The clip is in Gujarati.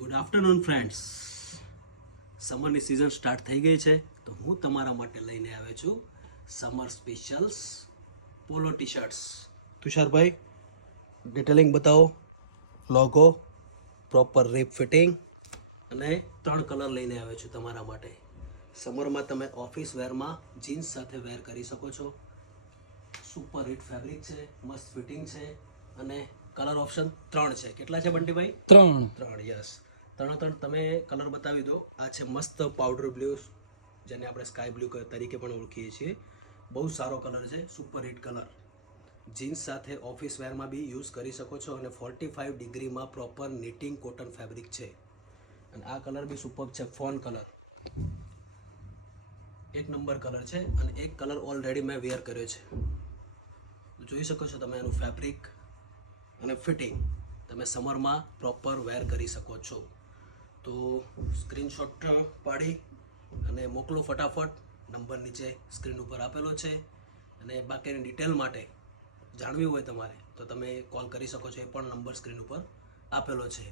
Good afternoon friends. સમરની સિઝન સ્ટાર્ટ થઈ ગઈ છે તો હું તમારા માટે લઈને આવ્યો છું સમર સ્પેશિયલ્સ પોલો ટી શર્ટ્સ. તુષારભાઈ, ડિટેલિંગ બતાવો. લોગો, પ્રોપર રિપ ફિટિંગ અને 3 કલર લઈને આવ્યો છું તમારા માટે. સમરમાં તમે ઓફિસ વેરમાં જીન્સ સાથે વેર કરી શકો છો. સુપર હિટ ફેબ્રિક છે, મસ્ત ફિટિંગ છે અને કલર ઓપ્શન 3 છે. કેટલા છે બંટીભાઈ? 3. યસ, 3 તમે કલર બતાવી દો. આ છે મસ્ત પાવડર બ્લુ, જેને આપણે સ્કાય બ્લુ તરીકે પણ ઓળખીએ છીએ. બહુ સારો કલર છે, સુપર હિટ કલર. જીન્સ સાથે ઓફિસ વેરમાં બી યુઝ કરી શકો છો અને 45 ડિગ્રીમાં પ્રોપર નીટિંગ કોટન ફેબ્રિક છે. અને આ કલર બી સુપર છે, ફોન કલર. એક નંબર કલર છે અને એક કલર ઓલરેડી મેં વેર કર્યો છે. જોઈ શકો છો તમે એનું ફેબ્રિક અને ફિટિંગ. તમે સમરમાં પ્રોપર વેર કરી શકો છો. તો સ્ક્રીનશોટ પાડી અને મોકલો ફટાફટ. નંબર નીચે સ્ક્રીન ઉપર આપેલો છે અને બાકીની ડિટેલ માટે જાણવી હોય તમારે તો તમે કોલ કરી શકો છો. એ પણ નંબર સ્ક્રીન ઉપર આપેલો છે.